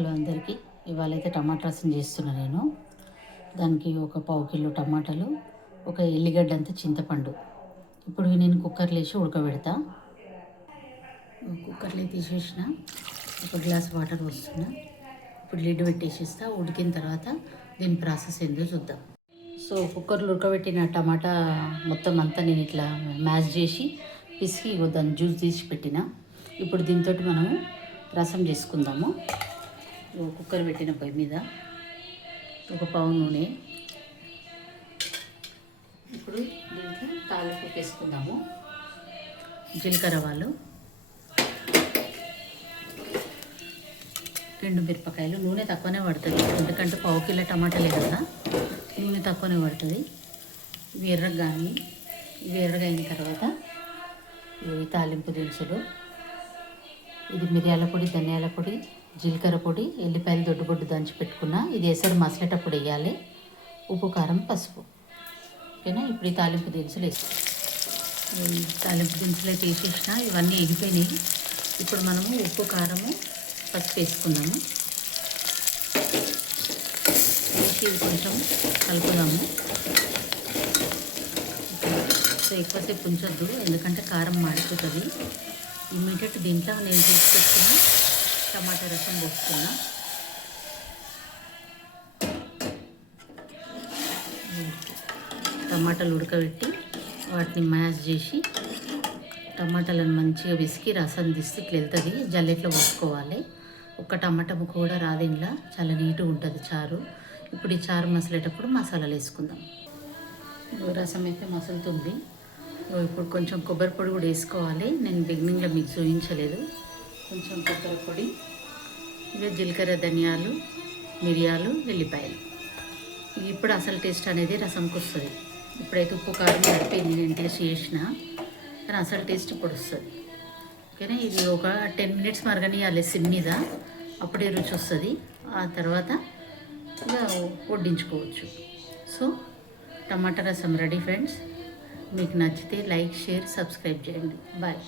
Hello అందరికీ. ఇవాళ అయితే టమాటా రసం చేస్తున్నా నేను. దానికి ఒక పావు కిలో టమాటాలు, ఒక ఎల్లిగడ్డ అంత చింతపండు. ఇప్పుడు ఇవి నేను కుక్కర్లో వేసి ఉడకబెడతా. కుక్కర్లో తీసేసిన, ఒక గ్లాస్ వాటర్ పోస్తున్నా. ఇప్పుడు లిడ్ పెట్టేసిస్తా. ఉడికిన తర్వాత దీని ప్రాసెస్ ఏందో చూద్దాం. సో కుక్కర్లో ఉడకబెట్టిన టమాటా మొత్తం అంతా నేను ఇట్లా మ్యాష్ చేసి పిసికి దాన్ని జ్యూస్ తీసి పెట్టిన. ఇప్పుడు దీంతో మనము రసం చేసుకుందాము. కుక్కర్ పెట్టిన పొయ్యి మీద ఒక పావు నూనె. ఇప్పుడు దీంట్లో తాలింపు వేసుకుందాము. జీలకర్ర ఆవాలు, రెండు మిరపకాయలు. నూనె తక్కువనే పడుతుంది, ఎందుకంటే పావు కిలో టమాటాలే కదా, నూనె తక్కువనే పడుతుంది. ఇవి ఎర్రగా కానీ ఇవి ఎర్రగా అయిన తర్వాత ఇవి తాలింపు దినుసులు. ఇది మిరియాల పొడి, ధనియాల పొడి, జీలకర్ర పొడి, ఎల్లిపాయలు దొడ్డుబొడ్డు దంచి పెట్టుకున్న. ఇది ఎసరు మసలేటప్పుడు వేయాలి. ఉప్పు, కారం, పసుపు. ఓకేనా. ఇప్పుడు ఈ తాలింపు దినుసులు వేస్తాం. ఈ తాలింపు దినుసులు అయితే వేసేసిన, ఇవన్నీ ఎగిపోయినాయి. ఇప్పుడు మనము ఉప్పు, కారము, పసుపు వేసుకున్నాము. వేసి ఇది కొంచెం కలుపుదాము. సో ఎక్కువసేపు ఉంచొద్దు, ఎందుకంటే కారం మాడిపోతుంది. ఇమ్మీడియట్ దీంట్లో నేను తీసుకొచ్చిన టమాటా రసం పోస్తున్నా. టమాటాలు ఉడకబెట్టి వాటిని మ్యాష్ చేసి టమాటాలను మంచిగా విసికి రసం తీసి ఇట్లా వెళ్తుంది. జల్లెట్లో పోసుకోవాలి. ఒక్క టమాటా ముక్క కూడా రాదు ఇంట్లో, చాలా నీట్గా ఉంటుంది చారు. ఇప్పుడు ఈ చారు మసలేటప్పుడు మసాలాలు వేసుకుందాం. రసం అయితే మసులుతుంది. ఇప్పుడు కొంచెం కొబ్బరి పొడి కూడా వేసుకోవాలి. నేను బిగినింగ్లో మీకు చూపించలేదు. కొంచెం కొబ్బరి పొడి, ఇవే జీలకర్ర, ధనియాలు, మిరియాలు, వెల్లిపాయలు. ఇప్పుడు అసలు టేస్ట్ అనేది రసంకి వస్తుంది. ఇప్పుడైతే ఉప్పు, కారం సరిపోయింది, నేను టేస్ట్ చేసిన, కానీ అసలు టేస్ట్ ఇప్పుడు వస్తుంది. ఓకేనా. ఇది ఒక 10 minutes మరగనియాలి సిమ్ మీద, అప్పుడే రుచి వస్తుంది. ఆ తర్వాత ఇక వడ్డించుకోవచ్చు. సో టమాటా రసం రెడీ ఫ్రెండ్స్. మీకు నచ్చితే లైక్, షేర్, సబ్స్క్రైబ్ చేయండి. బాయ్.